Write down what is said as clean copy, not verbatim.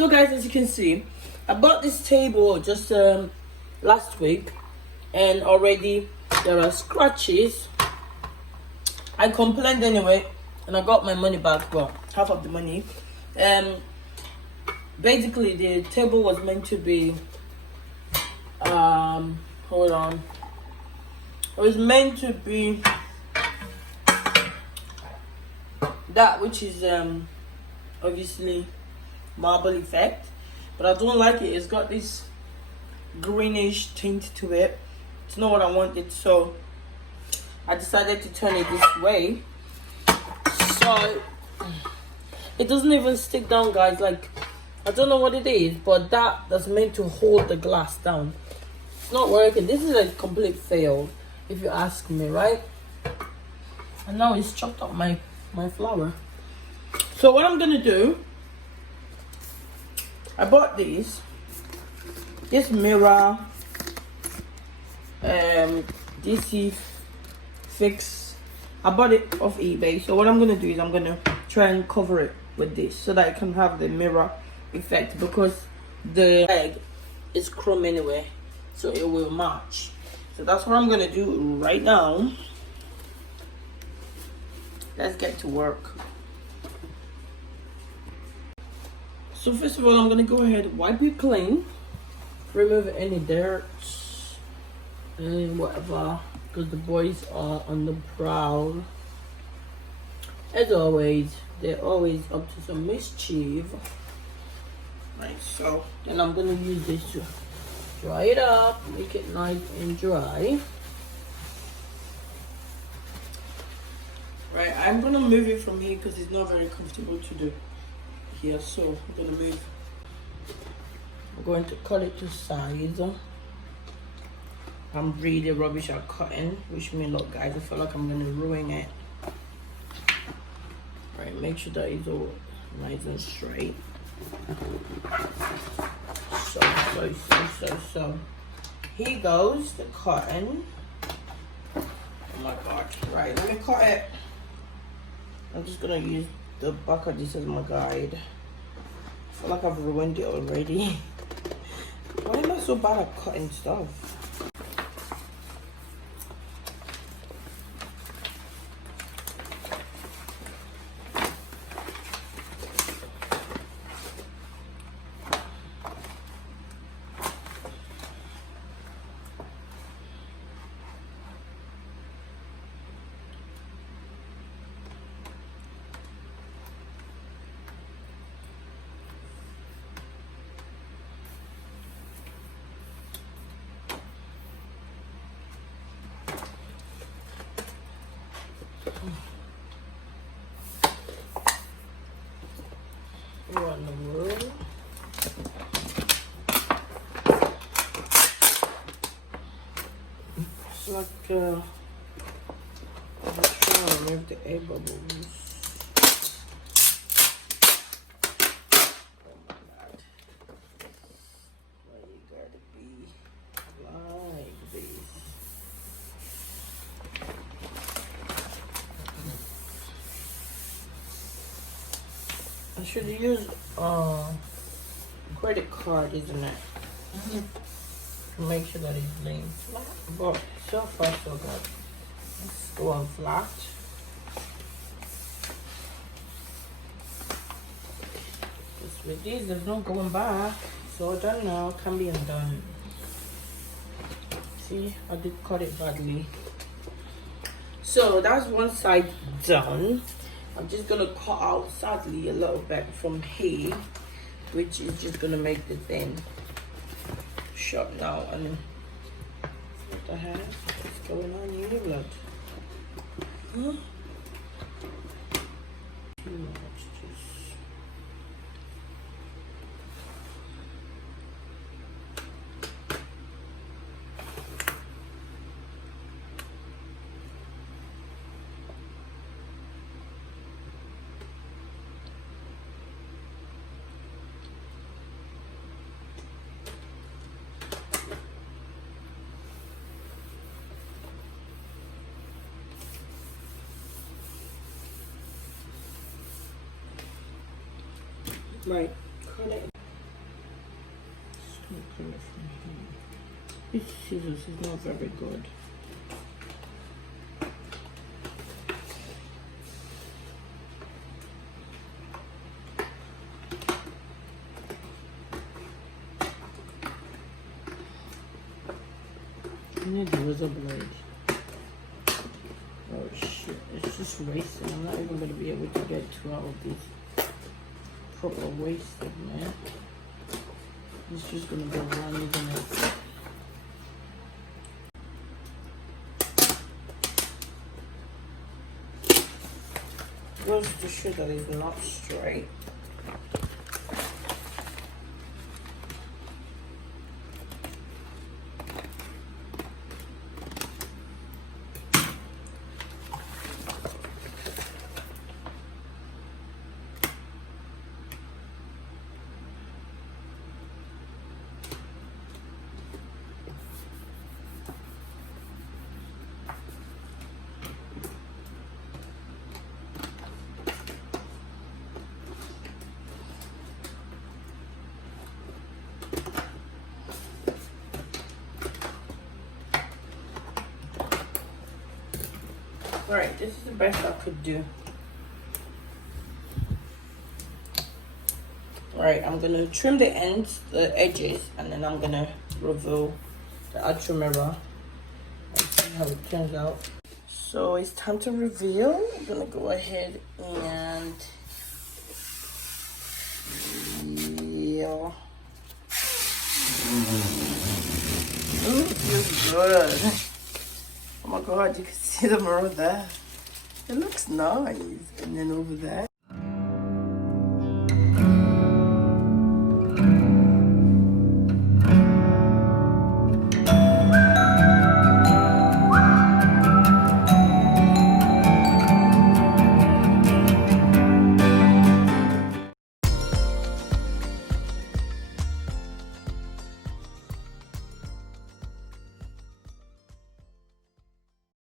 So guys, as you can see, I bought this table just last week, and already there are scratches. I complained anyway, and I got my money back. Well, half of the money. Basically the table was meant to be hold on, it was meant to be that which is obviously marble effect, but I don't like it. It's got this greenish tint to it. It's not what I wanted, so I decided to turn it this way, so it doesn't even stick down, guys. Like, I don't know what it is, but that's meant to hold the glass down. It's not working. This is a complete fail, if you ask me, right? And now it's chopped up my flour. So what I'm gonna do, I bought this mirror, DC Fix. I bought it off eBay. So what I'm gonna do is I'm gonna try and cover it with this so that I can have the mirror effect, because the leg is chrome anyway, so it will match. So that's what I'm gonna do right now. Let's get to work. So first of all, I'm gonna go ahead and wipe it clean, remove any dirt and whatever, because the boys are on the prowl. As always, they're always up to some mischief. Right, so then I'm gonna use this to dry it up, make it nice and dry. Right, I'm gonna move it from here because it's not very comfortable to do here. So I'm gonna move. I'm going to cut it to size. I'm really rubbish at cutting, which means, look guys, I feel like I'm gonna ruin it. Right, make sure that it's all nice and straight. So here goes the cotton. Oh my god. Right, let me cut it. I'm just gonna use the back of this as my guide. I feel like I've ruined it already. Why am I so bad at cutting stuff? What in the world? It's like I'm trying to remove the air bubbles. Oh my god. Why you gotta be like this? I should use credit card, isn't it? To make sure that it's laying flat. But so far so good. Let's go on flat. Just with these, there's no going back. So done now, can be undone. See, I did cut it badly. So that's one side done. I'm just gonna cut out, sadly, a little bit from here, which is just gonna make the thing shut now. And what the heck is going on here, blood? Huh? Too much, just. Right, cut it. This scissors is not very good. I need a razor blade. Oh shit, it's just wasting. I'm not even going to be able to get two out of this. Proper wasted, man. It's just going to go wrong, isn't it? Goes to show that it's not straight. Alright, this is the best I could do. Alright, I'm gonna trim the ends, the edges, and then I'm gonna reveal the actual mirror and see how it turns out. So it's time to reveal. I'm gonna go ahead and yeah. Ooh, it feels good. Oh my god, you can see the mirror there. It looks nice. And then over there.